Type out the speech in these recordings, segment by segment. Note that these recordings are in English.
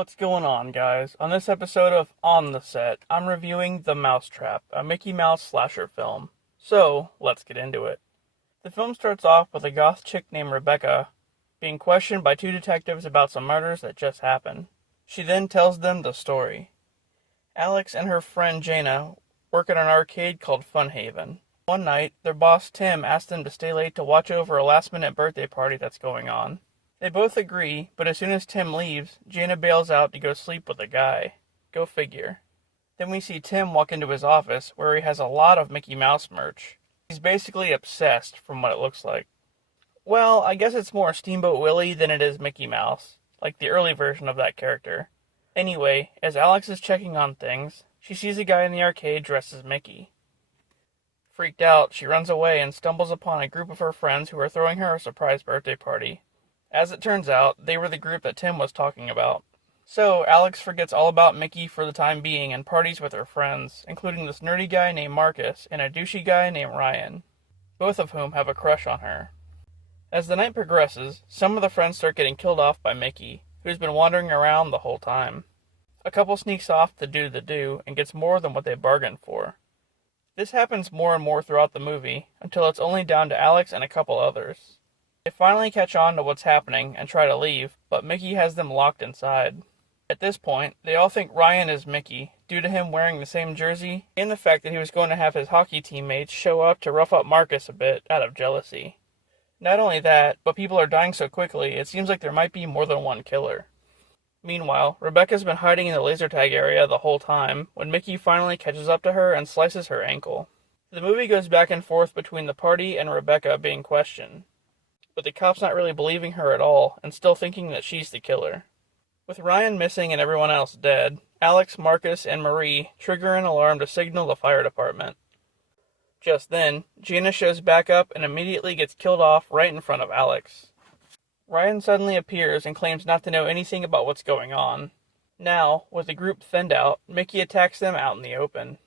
What's going on, guys? On this episode of On the Set, I'm reviewing The Mousetrap, a Mickey Mouse slasher film. So, let's get into it. The film starts off with a goth chick named Rebecca being questioned by two detectives about some murders that just happened. She then tells them the story. Alex and her friend Jana work at an arcade called Fun Haven. One night, their boss Tim asked them to stay late to watch over a last-minute birthday party that's going on. They both agree, but as soon as Tim leaves, Jana bails out to go sleep with a guy. Go figure. Then we see Tim walk into his office, where he has a lot of Mickey Mouse merch. He's basically obsessed, from what it looks like. Well, I guess it's more Steamboat Willie than it is Mickey Mouse, like the early version of that character. Anyway, as Alex is checking on things, she sees a guy in the arcade dressed as Mickey. Freaked out, she runs away and stumbles upon a group of her friends who are throwing her a surprise birthday party. As it turns out, they were the group that Tim was talking about. So, Alex forgets all about Mickey for the time being and parties with her friends, including this nerdy guy named Marcus and a douchey guy named Ryan, both of whom have a crush on her. As the night progresses, some of the friends start getting killed off by Mickey, who's been wandering around the whole time. A couple sneaks off to do the do and gets more than what they bargained for. This happens more and more throughout the movie, until it's only down to Alex and a couple others. They finally catch on to what's happening and try to leave, but Mickey has them locked inside. At this point, they all think Ryan is Mickey, due to him wearing the same jersey, and the fact that he was going to have his hockey teammates show up to rough up Marcus a bit out of jealousy. Not only that, but people are dying so quickly, it seems like there might be more than one killer. Meanwhile, Rebecca's been hiding in the laser tag area the whole time, when Mickey finally catches up to her and slices her ankle. The movie goes back and forth between the party and Rebecca being questioned, but the cops not really believing her at all, and still thinking that she's the killer. With Ryan missing and everyone else dead, Alex, Marcus, and Marie trigger an alarm to signal the fire department. Just then, Gina shows back up and immediately gets killed off right in front of Alex. Ryan suddenly appears and claims not to know anything about what's going on. Now, with the group thinned out, Mickey attacks them out in the open.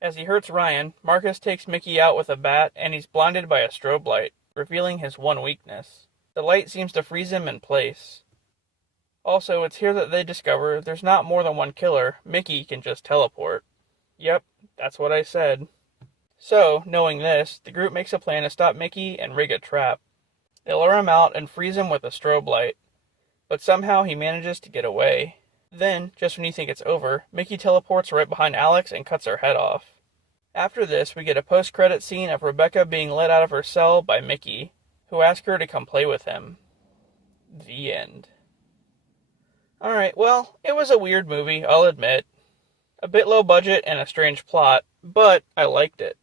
As he hurts Ryan, Marcus takes Mickey out with a bat and he's blinded by a strobe light, revealing his one weakness. The light seems to freeze him in place. Also, it's here that they discover there's not more than one killer. Mickey can just teleport. Yep, that's what I said. So, knowing this, the group makes a plan to stop Mickey and rig a trap. They lure him out and freeze him with a strobe light, but somehow he manages to get away. Then, just when you think it's over, Mickey teleports right behind Alex and cuts her head off. After this, we get a post-credit scene of Rebecca being let out of her cell by Mickey, who asks her to come play with him. The end. Alright, well, it was a weird movie, I'll admit. A bit low budget and a strange plot, but I liked it.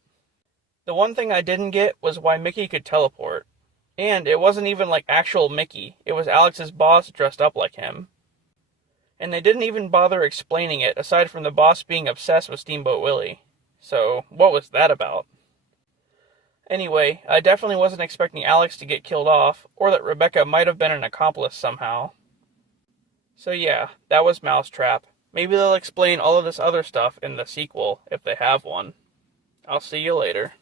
The one thing I didn't get was why Mickey could teleport. And it wasn't even like actual Mickey, it was Alex's boss dressed up like him. And they didn't even bother explaining it, aside from the boss being obsessed with Steamboat Willie. So, what was that about? Anyway, I definitely wasn't expecting Alex to get killed off, or that Rebecca might have been an accomplice somehow. So yeah, that was Mousetrap. Maybe they'll explain all of this other stuff in the sequel, if they have one. I'll see you later.